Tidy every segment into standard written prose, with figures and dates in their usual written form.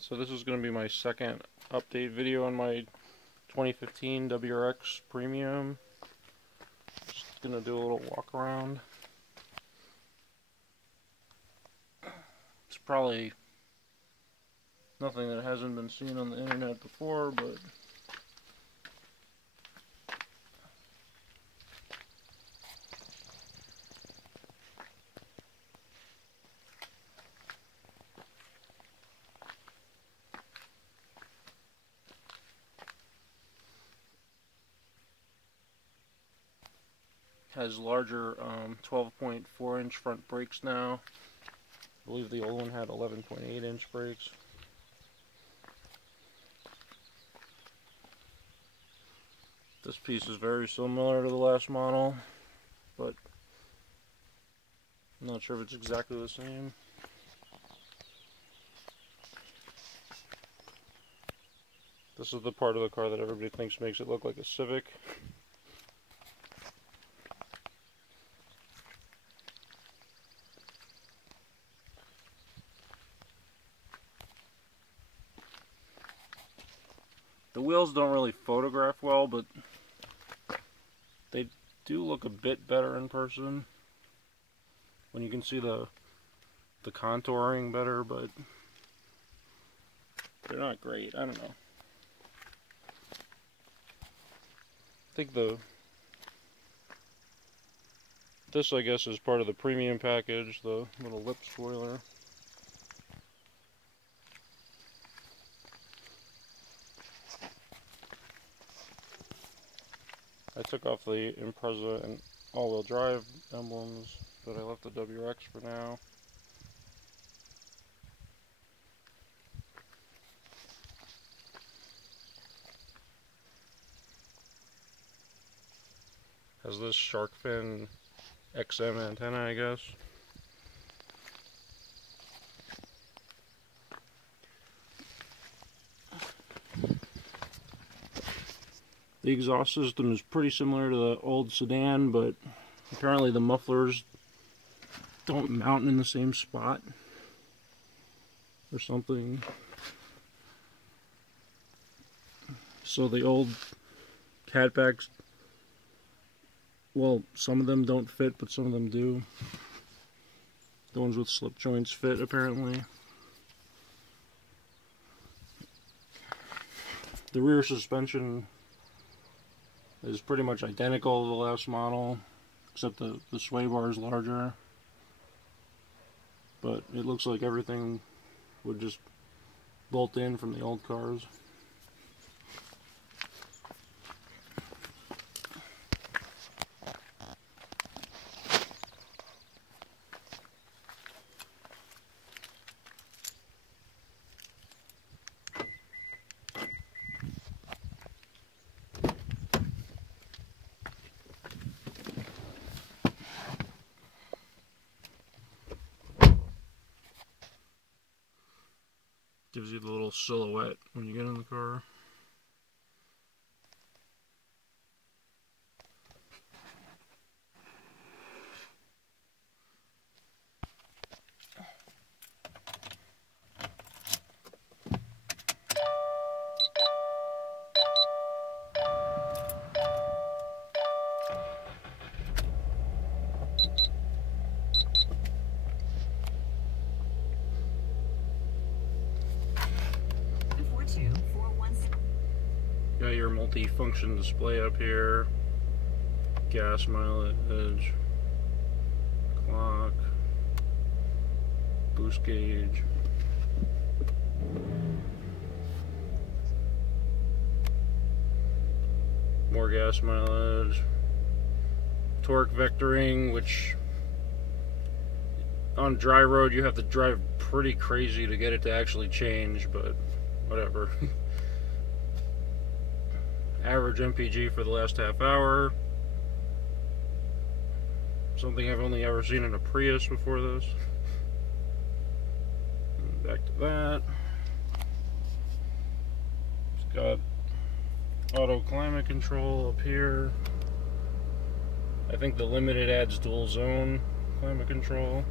So this is going to be my second update video on my 2015 WRX Premium. Just going to do a little walk around. It's probably nothing that hasn't been seen on the internet before, but has larger 12.4 inch front brakes now. I believe the old one had 11.8 inch brakes. This piece is very similar to the last model, but I'm not sure if it's exactly the same. This is the part of the car that everybody thinks makes it look like a Civic. The wheels don't really photograph well, but they do look a bit better in person when you can see the contouring better, but they're not great. I don't know. I think this I guess is part of the premium package, the little lip spoiler. I took off the Impreza and all-wheel drive emblems, but I left the WRX for now. Has this shark fin XM antenna, I guess. The exhaust system is pretty similar to the old sedan, but apparently the mufflers don't mount in the same spot or something. So the old catbacks, well, some of them don't fit, but some of them do. The ones with slip joints fit, apparently. The rear suspension is pretty much identical to the last model, except the sway bar is larger. But it looks like everything would just bolt in from the old cars. Gives you the little silhouette when you get in the car. Got your multi-function display up here, gas mileage, clock, boost gauge, more gas mileage, torque vectoring, which on dry road you have to drive pretty crazy to get it to actually change, but whatever. Average MPG for the last half hour. Something I've only ever seen in a Prius before this. And back to that. It's got auto climate control up here. I think the Limited adds dual zone climate control.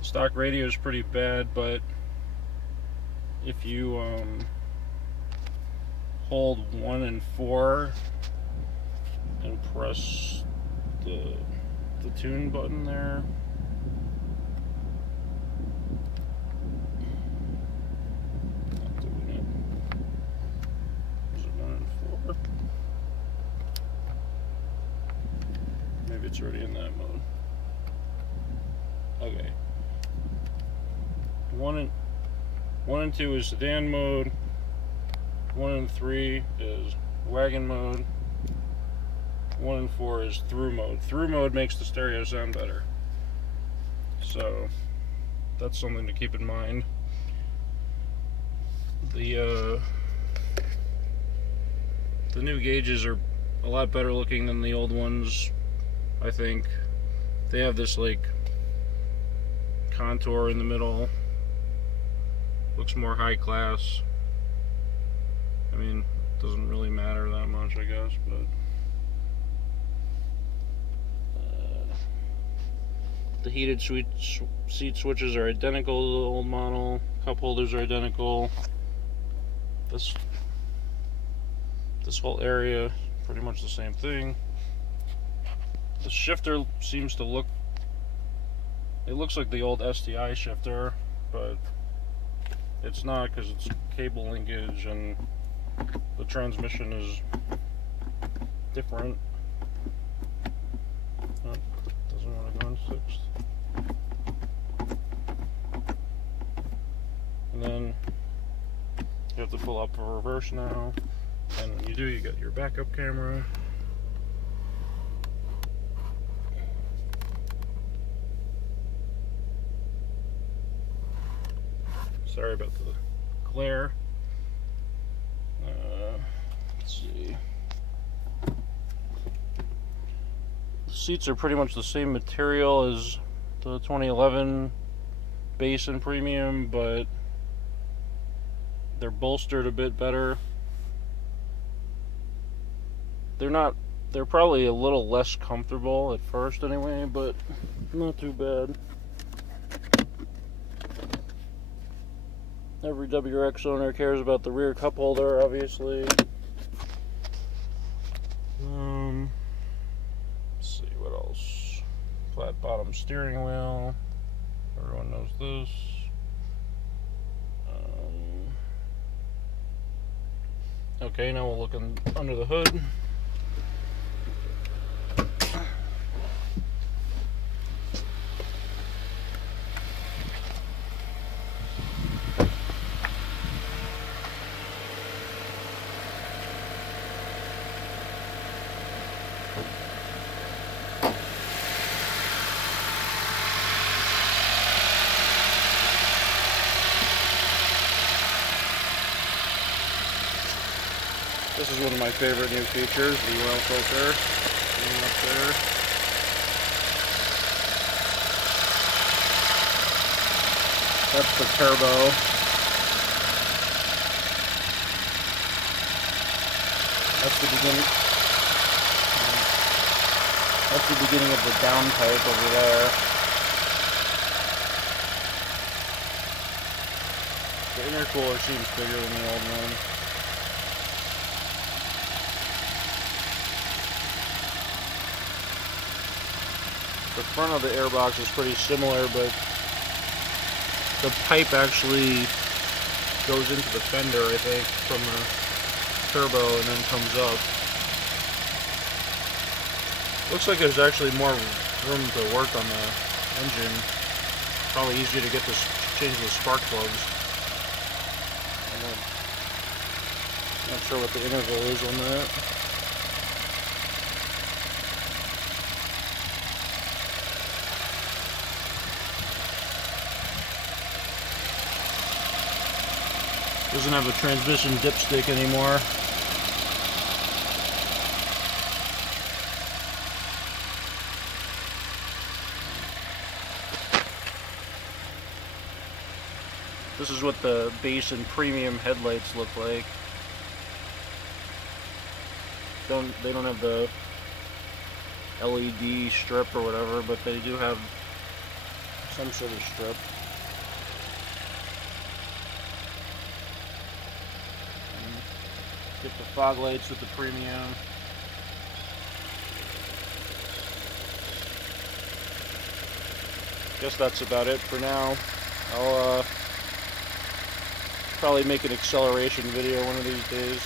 The stock radio is pretty bad, but if you hold 1 and 4 and press the tune button there, not doing it. Is it 1 and 4? Maybe it's already in that mode. Okay. 1 and 2 is sedan mode. 1 and 3 is wagon mode. 1 and 4 is through mode. Through mode makes the stereo sound better. So that's something to keep in mind. The new gauges are a lot better looking than the old ones, I think. They have this like contour in the middle. Looks more high class. I mean, it doesn't really matter that much, I guess, but the heated seat switches are identical to the old model. Cup holders are identical. This whole area, pretty much the same thing. The shifter seems to look, it looks like the old STI shifter, but it's not, because it's cable linkage and the transmission is different. Oh, doesn't want to go in 6th. And then you have to pull up for reverse now. And when you do, you got your backup camera. Sorry about the glare. Let's see. The seats are pretty much the same material as the 2011 base and premium, but they're bolstered a bit better. They're probably a little less comfortable at first anyway, but not too bad. Every WRX owner cares about the rear cup holder, obviously. Let's see, what else? Flat bottom steering wheel. Everyone knows this. Okay, now we'll look under the hood. This is one of my favorite new features, the oil filter. Up there. That's the turbo. That's the beginning. That's the beginning of the downpipe over there. The intercooler seems bigger than the old one. The front of the airbox is pretty similar, but the pipe actually goes into the fender, I think, from the turbo and then comes up. Looks like there's actually more room to work on the engine. Probably easier to get this, change the spark plugs. I'm not sure what the interval is on that. Doesn't have a transmission dipstick anymore. This is what the base and premium headlights look like. They don't have the LED strip or whatever, but they do have some sort of strip. Get the fog lights with the premium. Guess that's about it for now. I'll probably make an acceleration video one of these days.